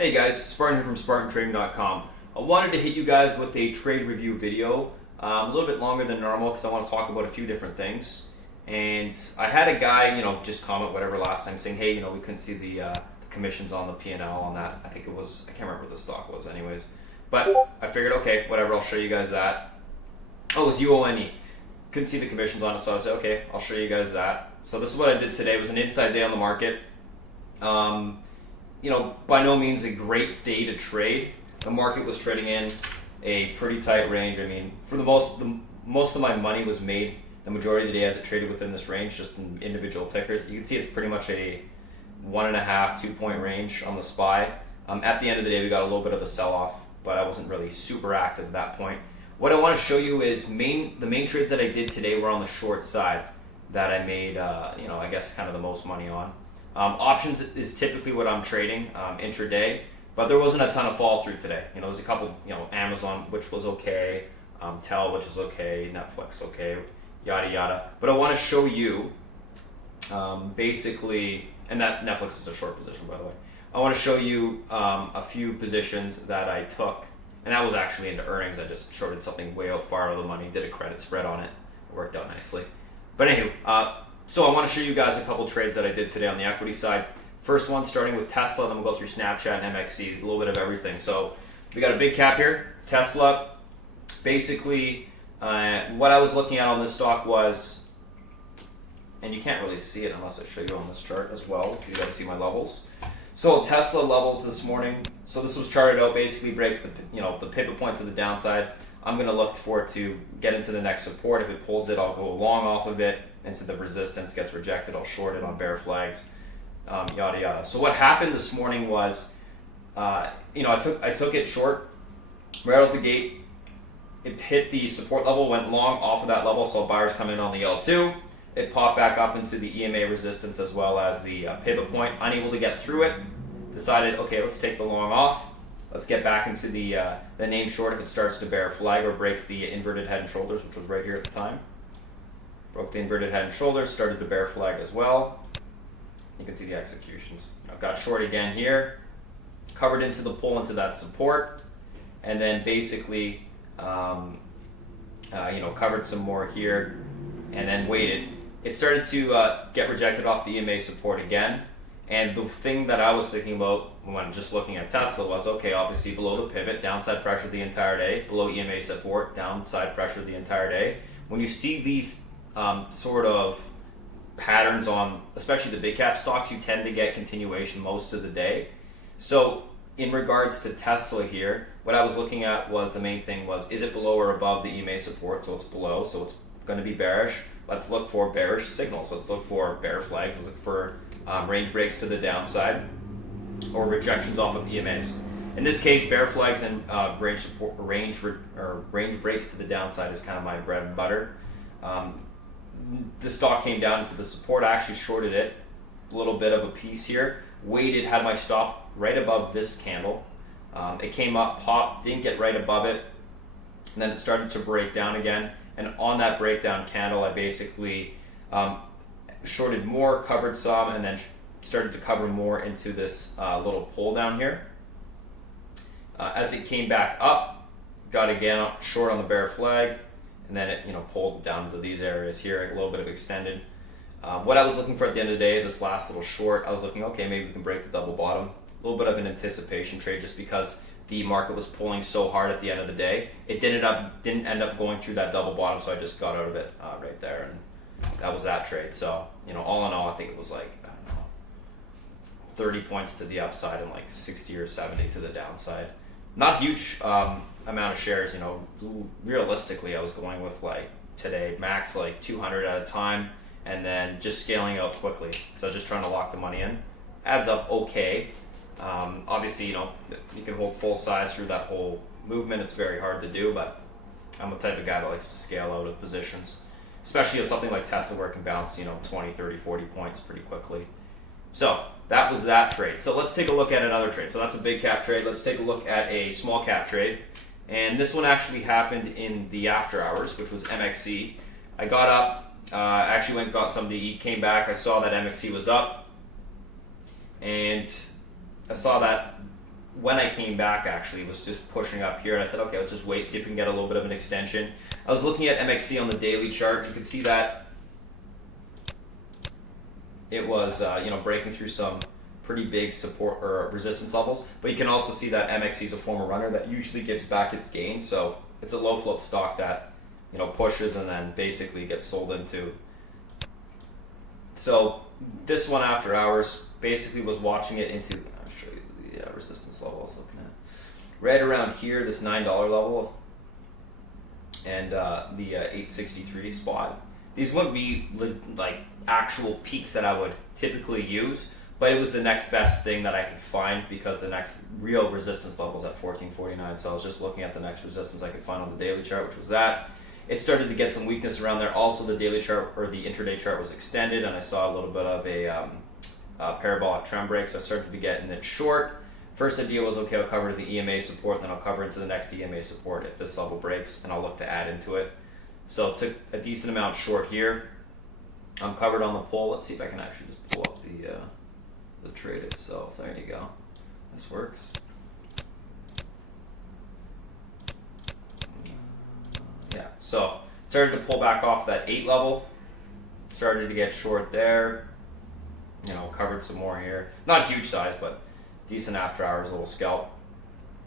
Hey guys, Spartan here from SpartanTrading.com. I wanted to hit you guys with a trade review video, a little bit longer than normal because I want to talk about a few different things. And I had a guy, just comment whatever last time saying, hey, we couldn't see the commissions on the P&L on that. I think it was, I can't remember what the stock was anyways. But I figured, okay, whatever, I'll show you guys that. Oh, it was UONE. Couldn't see the commissions on it, so I said, okay, I'll show you guys that. So this is what I did today. It was an inside day on the market. By no means a great day to trade. The market was trading in a pretty tight range. I mean, for the most of my money was made the majority of the day as it traded within this range, just in individual tickers. You can see it's pretty much a 1.5, 2 point range on the SPY. At the end of the day, we got a little bit of a sell-off, but I wasn't really super active at that point. What I want to show you is the main trades that I did today were on the short side that I made, I guess kind of the most money on. Options is typically what I'm trading intraday, but there wasn't a ton of fall through today. There was a couple, Amazon, which was okay, Tel, which was okay, Netflix, okay, yada yada. But I want to show you basically, and that Netflix is a short position, by the way. I want to show you a few positions that I took, and that was actually into earnings. I just shorted something way out far out of the money, did a credit spread on it. It worked out nicely. But anywho, so I want to show you guys a couple trades that I did today on the equity side. First one starting with Tesla, then we'll go through Snapchat and MXC, a little bit of everything. So we got a big cap here, Tesla. Basically, what I was looking at on this stock was, and you can't really see it unless I show you on this chart as well, because you got to see my levels. So Tesla levels this morning. So this was charted out, basically breaks the pivot point to the downside. I'm going to look for it to get into the next support. If it holds it, I'll go long off of it into the resistance. Gets rejected, I'll short it on bear flags, yada yada. So what happened this morning was, I took it short right out the gate. It hit the support level, went long off of that level, so buyers come in on the L2. It popped back up into the EMA resistance as well as the pivot point. Unable to get through it. Decided, okay, let's take the long off. Let's get back into the name short if it starts to bear flag or breaks the inverted head and shoulders, which was right here at the time. Broke the inverted head and shoulders, started to bear flag as well. You can see the executions. I've got short again here, covered into the pull into that support, and then basically, covered some more here, and then waited. It started to get rejected off the EMA support again. And the thing that I was thinking about when just looking at Tesla was, okay, obviously below the pivot, downside pressure the entire day, below EMA support, downside pressure the entire day. When you see these sort of patterns on, especially the big cap stocks, you tend to get continuation most of the day. So in regards to Tesla here, what I was looking at was, the main thing was, is it below or above the EMA support? So it's below, so it's going to be bearish. Let's look for bearish signals. Let's look for bear flags. Let's look for range breaks to the downside or rejections off of EMAs. In this case, bear flags and range breaks to the downside is kind of my bread and butter. The stock came down into the support. I actually shorted it, a little bit of a piece here. Waited, had my stop right above this candle. It came up, popped, didn't get right above it, and then it started to break down again. And on that breakdown candle, I basically shorted more, covered some, and then started to cover more into this little pull down here. As it came back up, got again short on the bear flag, and then it pulled down to these areas here, a little bit of extended. What I was looking for at the end of the day, this last little short, I was looking, okay, maybe we can break the double bottom. A little bit of an anticipation trade just because the market was pulling so hard at the end of the day. It didn't end up going through that double bottom, so I just got out of it right there, and that was that trade. So, all in all, I think it was like, 30 points to the upside and like 60 or 70 to the downside. Not huge amount of shares, realistically I was going with like today, max like 200 at a time, and then just scaling out quickly. So just trying to lock the money in. Adds up okay. Obviously, you can hold full size through that whole movement. It's very hard to do, but I'm the type of guy that likes to scale out of positions, especially with something like Tesla where it can bounce, 20, 30, 40 points pretty quickly. So that was that trade. So let's take a look at another trade. So that's a big cap trade. Let's take a look at a small cap trade. And this one actually happened in the after hours, which was MXC. I got up, actually went and got something to eat, came back. I saw that MXC was up, and I saw that when I came back, actually, was just pushing up here, and I said, okay, let's just wait, see if we can get a little bit of an extension. I was looking at MXC on the daily chart. You can see that it was breaking through some pretty big support or resistance levels, but you can also see that MXC is a former runner that usually gives back its gains. So it's a low float stock that pushes and then basically gets sold into. So this one after hours basically was watching it into, I'll show you the resistance level I was looking at. Right around here, this $9 level and the 863 spot. These wouldn't be like actual peaks that I would typically use, but it was the next best thing that I could find because the next real resistance level is at 1449. So I was just looking at the next resistance I could find on the daily chart, which was that. It started to get some weakness around there. Also, the daily chart or the intraday chart was extended, and I saw a little bit of a parabolic trend break. So I started to get in it short. First idea was, okay, I'll cover the EMA support, and then I'll cover into the next EMA support if this level breaks, and I'll look to add into it. So took a decent amount short here. I'm covered on the pull. Let's see if I can actually just pull up the trade itself. There you go. This works. Yeah, so started to pull back off that 8 level. Started to get short there. Covered some more here. Not huge size, but decent after hours, little scalp.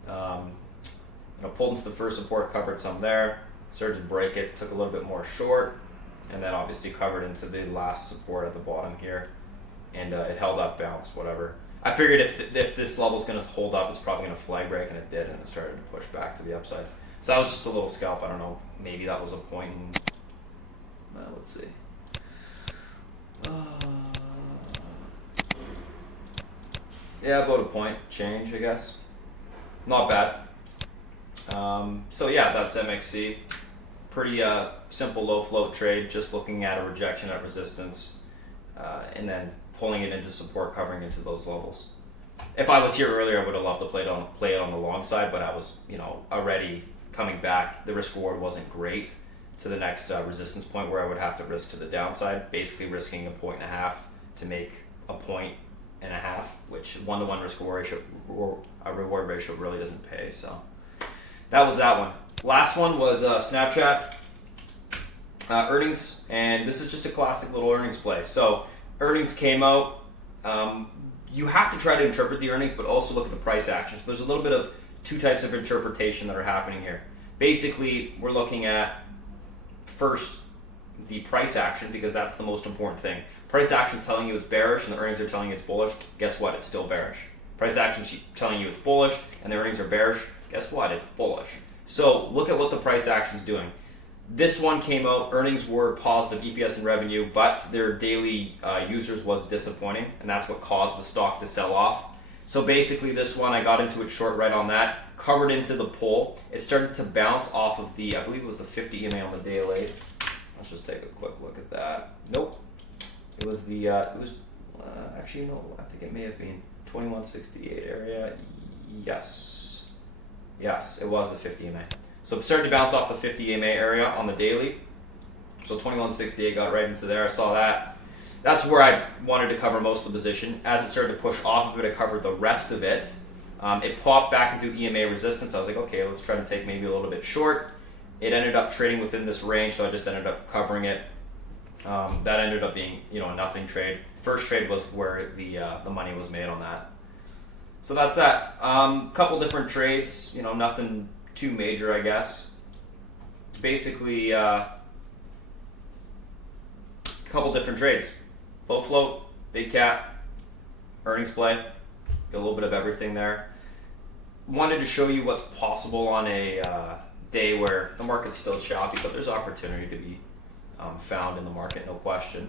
Pulled into the first support, covered some there. Started to break it, took a little bit more short, and then obviously covered into the last support at the bottom here. And it held up, bounced, whatever. I figured if this level's going to hold up, it's probably going to flag break, and it did, and it started to push back to the upside. So that was just a little scalp. I don't know. Maybe that was a point. Let's see. Yeah, about a point change, I guess. Not bad. So yeah, that's MXC. Pretty simple low float trade, just looking at a rejection at resistance, and then pulling it into support, covering into those levels. If I was here earlier, I would have loved to play it on the long side, but I was already coming back. The risk reward wasn't great to the next resistance point where I would have to risk to the downside, basically risking 1.5 points to make 1.5 points, which 1-to-1 risk reward ratio really doesn't pay. So that was that one. Last one was Snapchat earnings, and this is just a classic little earnings play. So earnings came out. You have to try to interpret the earnings, but also look at the price actions. There's a little bit of two types of interpretation that are happening here. Basically, we're looking at first the price action, because that's the most important thing. Price action telling you it's bearish and the earnings are telling you it's bullish. Guess what? It's still bearish. Price action telling you it's bullish and the earnings are bearish. Guess what? It's bullish. So look at what the price action is doing. This one came out, earnings were positive, EPS and revenue, but their daily users was disappointing, and that's what caused the stock to sell off. So basically this one, I got into it short right on that, covered into the pull. It started to bounce off of the, I believe it was the 50 EMA on the daily. Let's just take a quick look at that. Nope. It was the, actually no, I think it may have been 2168 area. Yes, it was the 50 EMA. So it started to bounce off the 50 EMA area on the daily. So 2168 got right into there. I saw that. That's where I wanted to cover most of the position. As it started to push off of it, I covered the rest of it. It popped back into EMA resistance. I was like, okay, let's try to take maybe a little bit short. It ended up trading within this range, so I just ended up covering it. That ended up being, a nothing trade. First trade was where the money was made on that. So that's that. Couple different trades, nothing too major, I guess. Basically, couple different trades. Low float, big cap, earnings play. Got a little bit of everything there. Wanted to show you what's possible on a day where the market's still choppy, but there's opportunity to be found in the market, no question.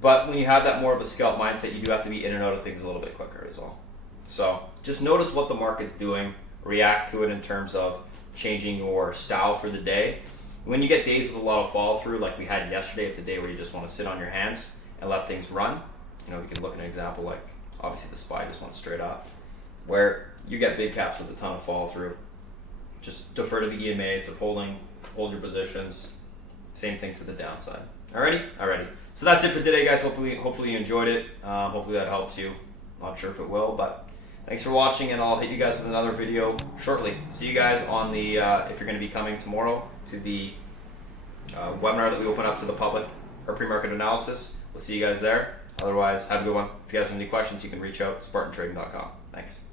But when you have that more of a scalp mindset, you do have to be in and out of things a little bit quicker is all. So just notice what the market's doing, react to it in terms of changing your style for the day. When you get days with a lot of follow through like we had yesterday, it's a day where you just want to sit on your hands and let things run. We can look at an example like obviously the SPY just went straight up, where you get big caps with a ton of follow through. Just defer to the EMAs, the polling, hold your positions. Same thing to the downside. Alrighty. So that's it for today, guys. Hopefully you enjoyed it. Hopefully that helps you. Not sure if it will, but Thanks for watching, and I'll hit you guys with another video shortly. See you guys on the, if you're going to be coming tomorrow to the webinar that we open up to the public, our pre-market analysis. We'll see you guys there. Otherwise, have a good one. If you guys have any questions, you can reach out, spartantrading.com. Thanks.